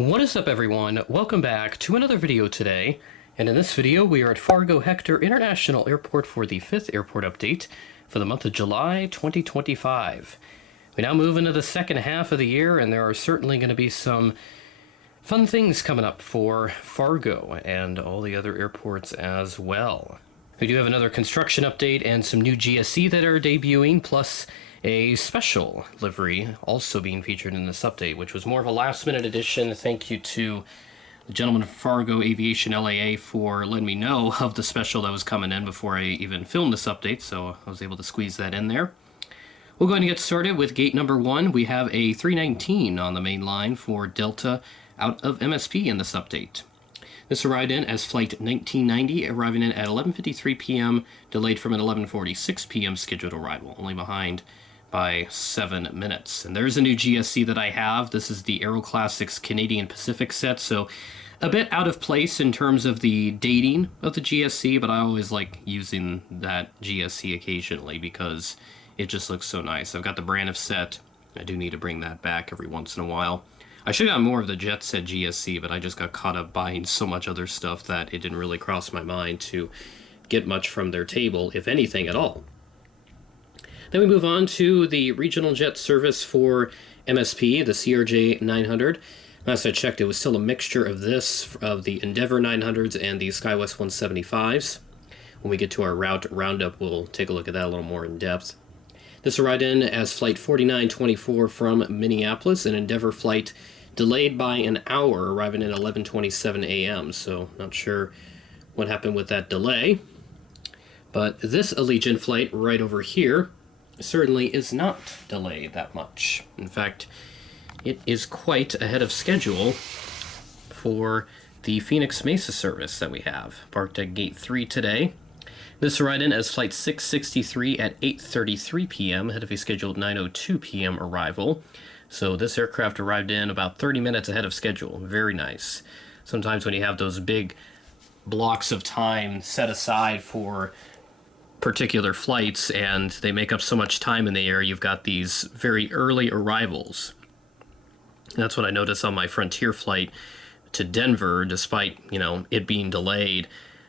What is up, everyone? Welcome back to another video today, and in this video we are at Fargo Hector International Airport for the 5th airport update for the month of July 2025. We now move into the second half of the year, and there are certainly going to be some fun things coming up for Fargo and all the other airports as well. We do have another construction update and some new GSC that are debuting, plus a special livery also being featured in this update, which was more of a last-minute addition. Thank you to the gentleman from Fargo Aviation LAA for letting me know of the special that was coming in before I even filmed this update, so I was able to squeeze that in there. We're going to get started with gate number 1. We have a 319 on the main line for Delta out of MSP in this update. This arrived in as Flight 1990, arriving in at 11:53 p.m., delayed from an 11:46 p.m. scheduled arrival, only behind by 7 minutes. And there's a new GSC that I have. This is the Aero Classics Canadian Pacific set, so a bit out of place in terms of the dating of the GSC, but I always like using that GSC occasionally because it just looks so nice. I've got the Braniff set. I do need to bring that back every once in a while. I should have got more of the Jet Set GSC, but I just got caught up buying so much other stuff that it didn't really cross my mind to get much from their table, if anything at all. Then we move on to the regional jet service for MSP, the CRJ 900. Last I checked, it was still a mixture of the Endeavor 900s and the SkyWest 175s. When we get to our route roundup, we'll take a look at that a little more in depth. This arrived in as Flight 4924 from Minneapolis, an Endeavor flight delayed by an hour, arriving at 11:27 a.m., so not sure what happened with that delay. But this Allegiant flight right over here certainly is not delayed that much. In fact, it is quite ahead of schedule for the Phoenix Mesa service that we have. Parked at Gate 3 today. This arrived in as Flight 663 at 8:33 p.m., ahead of a scheduled 9:02 p.m. arrival. So this aircraft arrived in about 30 minutes ahead of schedule. Very nice. Sometimes when you have those big blocks of time set aside for particular flights and they make up so much time in the air, you've got these very early arrivals. That's what I noticed on my Frontier flight to Denver. Despite, it being delayed,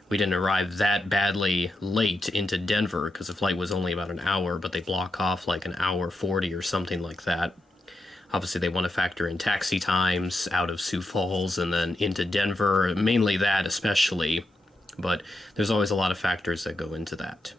we didn't arrive that badly late into Denver because the flight was only about an hour, but they block off like an hour 40 or something like that. Obviously, they want to factor in taxi times out of Sioux Falls and then into Denver, mainly that especially, but there's always a lot of factors that go into that.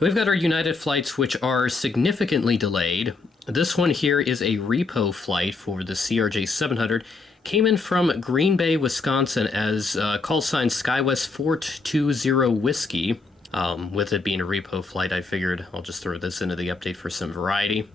We've got our United flights, which are significantly delayed. This one here is a repo flight for the CRJ 700. Came in from Green Bay, Wisconsin as call sign SkyWest 420 Whiskey. With it being a repo flight, I figured I'll just throw this into the update for some variety.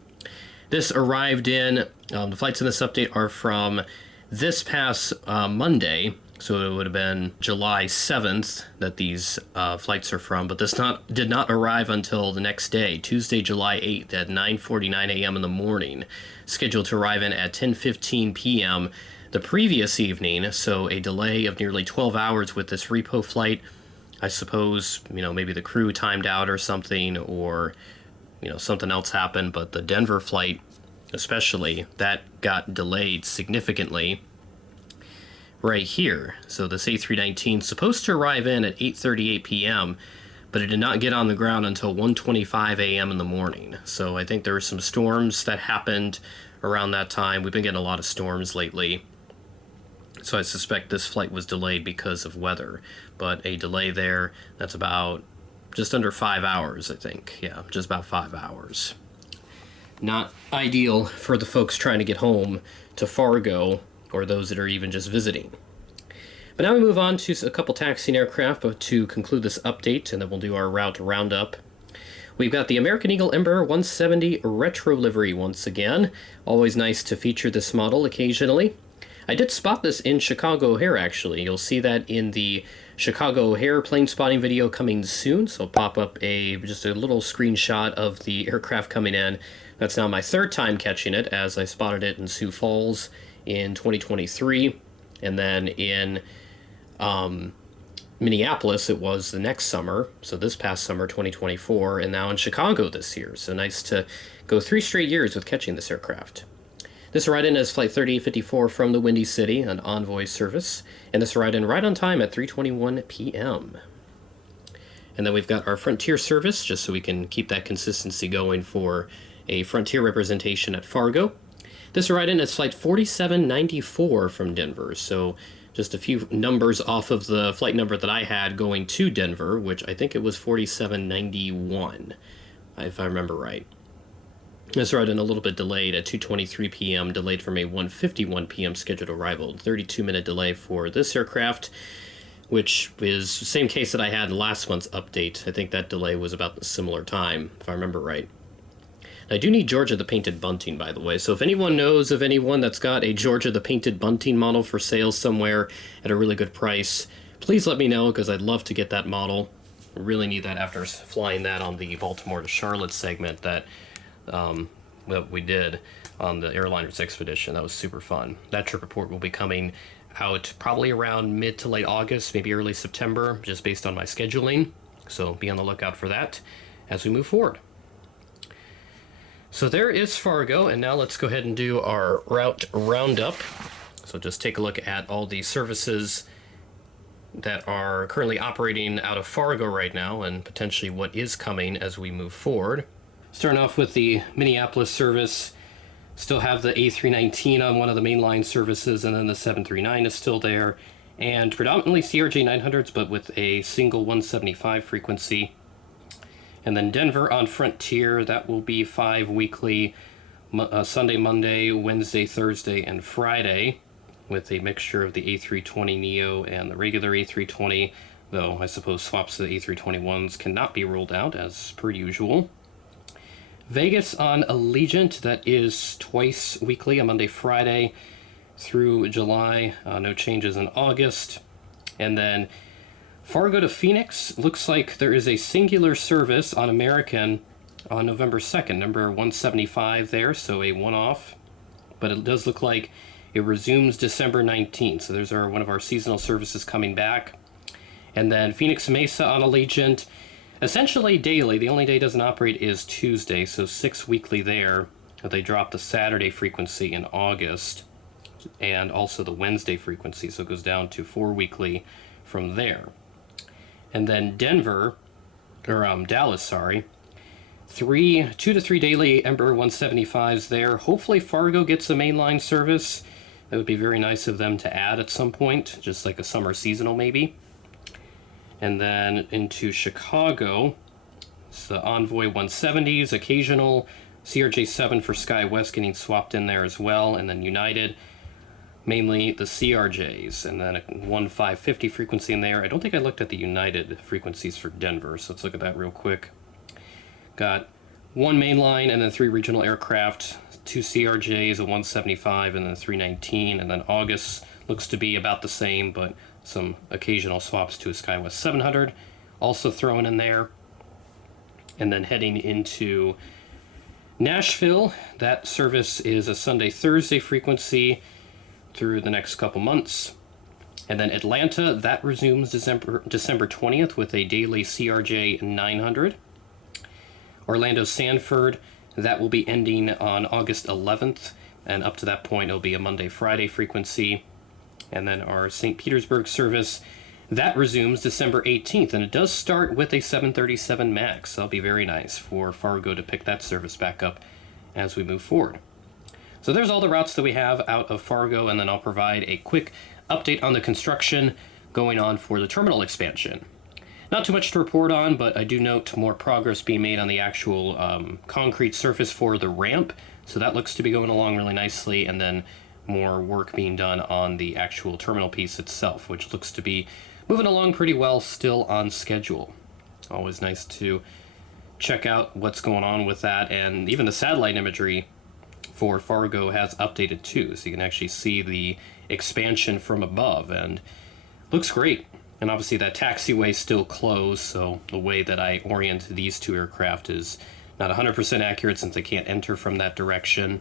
This arrived in, the flights in this update are from this past Monday, so it would have been July 7th that these flights are from, but this did not arrive until the next day, Tuesday, July 8th at 9:49 a.m. in the morning, scheduled to arrive in at 10:15 p.m. the previous evening, so a delay of nearly 12 hours with this repo flight. I suppose, maybe the crew timed out or something, or, something else happened, but the Denver flight especially, that got delayed significantly right here. So this A319 is supposed to arrive in at 8:38 p.m., but it did not get on the ground until 1:25 a.m. in the morning. So I think there were some storms that happened around that time. We've been getting a lot of storms lately, so I suspect this flight was delayed because of weather. But a delay there, that's about just under 5 hours, I think. Yeah, just about 5 hours. Not ideal for the folks trying to get home to Fargo, or those that are even just visiting. But now we move on to a couple taxiing aircraft to conclude this update, and then we'll do our route roundup. We've got the American Eagle Embraer 170 retro livery once again. Always nice to feature this model occasionally. I did spot this in Chicago O'Hare, actually. You'll see that in the Chicago O'Hare plane spotting video coming soon, so I'll pop up just a little screenshot of the aircraft coming in. That's now my third time catching it, as I spotted it in Sioux Falls in 2023, and then in Minneapolis it was the next summer, so this past summer 2024, and now in Chicago this year. So nice to go 3 straight years with catching this aircraft. This ride-in is Flight 3854 from the Windy City, an Envoy service, and this ride-in right on time at 3:21 p.m. And then we've got our Frontier service, just so we can keep that consistency going for a Frontier representation at Fargo. This ride-in is Flight 4794 from Denver, so just a few numbers off of the flight number that I had going to Denver, which I think it was 4791, if I remember right. This ride-in a little bit delayed at 2:23 p.m., delayed from a 1:51 p.m. scheduled arrival. 32-minute delay for this aircraft, which is the same case that I had in last month's update. I think that delay was about the similar time, if I remember right. I do need Georgia the Painted Bunting, by the way, so if anyone knows of anyone that's got a Georgia the Painted Bunting model for sale somewhere at a really good price, please let me know, because I'd love to get that model. I really need that after flying that on the Baltimore to Charlotte segment that we did on the Airliners Expedition. That was super fun. That trip report will be coming out probably around mid to late August, maybe early September, just based on my scheduling. So be on the lookout for that as we move forward. So there is Fargo, and now let's go ahead and do our route roundup. So just take a look at all the services that are currently operating out of Fargo right now, and potentially what is coming as we move forward. Starting off with the Minneapolis service, still have the A319 on one of the mainline services, and then the 739 is still there, and predominantly CRJ 900s, but with a single 175 frequency. And then Denver on Frontier, that will be 5 weekly, Sunday, Monday, Wednesday, Thursday, and Friday, with a mixture of the A320neo and the regular A320, though I suppose swaps to the A321s cannot be ruled out, as per usual. Vegas on Allegiant, that is twice weekly, a Monday, Friday through July. No changes in August. And then Fargo to Phoenix, looks like there is a singular service on American on November 2nd, number 175 there, so a one-off. But it does look like it resumes December 19th, so there's one of our seasonal services coming back. And then Phoenix Mesa on Allegiant, essentially daily. The only day it doesn't operate is Tuesday, so 6 weekly there. They dropped the Saturday frequency in August, and also the Wednesday frequency, so it goes down to 4 weekly from there. And then Dallas, 2 to 3 daily Ember 175s there. Hopefully Fargo gets a mainline service. That would be very nice of them to add at some point, just like a summer seasonal maybe. And then into Chicago, it's the Envoy 170s, occasional CRJ7 for SkyWest getting swapped in there as well, and then United, mainly the CRJs, and then a 1550 frequency in there. I don't think I looked at the United frequencies for Denver, so let's look at that real quick. Got 1 mainline and then 3 regional aircraft, 2 CRJs, a 175, and then a 319, and then August looks to be about the same, but some occasional swaps to a SkyWest 700 also thrown in there. And then heading into Nashville, that service is a Sunday Thursday frequency through the next couple months. And then Atlanta, that resumes December 20th with a daily CRJ 900. Orlando Sanford, that will be ending on August 11th, and up to that point it'll be a Monday Friday frequency. And then our St. Petersburg service, that resumes December 18th, and it does start with a 737 MAX. So that'll be very nice for Fargo to pick that service back up as we move forward. So there's all the routes that we have out of Fargo, and then I'll provide a quick update on the construction going on for the terminal expansion. Not too much to report on, but I do note more progress being made on the actual concrete surface for the ramp. So that looks to be going along really nicely, and then more work being done on the actual terminal piece itself, which looks to be moving along pretty well, still on schedule. Always nice to check out what's going on with that, and even the satellite imagery for Fargo has updated too, so you can actually see the expansion from above, and looks great. And obviously that taxiway is still closed, so the way that I orient these two aircraft is not 100% accurate since they can't enter from that direction.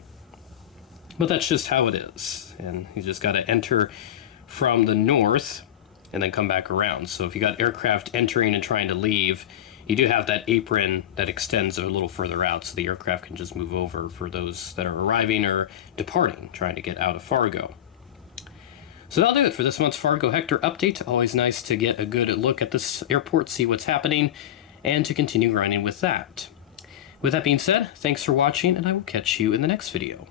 But that's just how it is, and you just got to enter from the north and then come back around. So if you got aircraft entering and trying to leave, you do have that apron that extends a little further out so the aircraft can just move over for those that are arriving or departing, trying to get out of Fargo. So that'll do it for this month's Fargo Hector update. Always nice to get a good look at this airport, see what's happening, and to continue grinding with that. With that being said, thanks for watching, and I will catch you in the next video.